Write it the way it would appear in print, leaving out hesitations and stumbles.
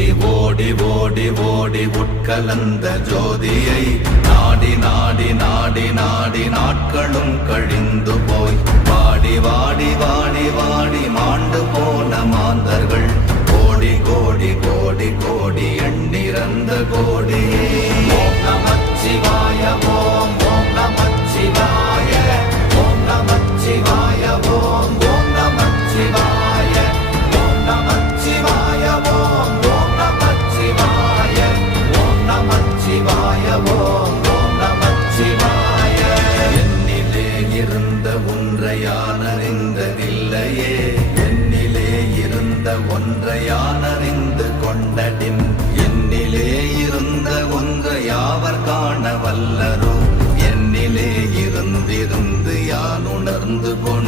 ஓடி ஓடி ஓடி உட்கலந்த ஜோதியை நாடி நாடி நாடி நாடி நாட்களும் கழிந்து போய் வாடி வாடி வாடி வாடி மாண்டு போன மாந்தர்கள் கோடி கோடி கோடி கோடி எண்ணிறந்த கோடியே. ஓம் நமச்சிவாய ஓம் ஓம் நமச்சிவாய ஓம் நமச்சிவாய ஓம் ஓம் நமச்சிவாய ஓம் நமச்சிவாய ஓம் ஓம் நமச்சிவாய ஓம் நமச்சிவாய ஓம் ஓம் நமச்சிவாய. என்னிலே இருந்த ஒன்றை யான் அறிந்ததில்லையே, என்னிலே இருந்த ஒன்றை யான் அறிந்து கொண்டடின், என்னிலே இருந்த ஒன்றை யாவர் காண வல்லரோ, என்னிலே இருந்திருந்து யான் உணர்ந்து கொண்ட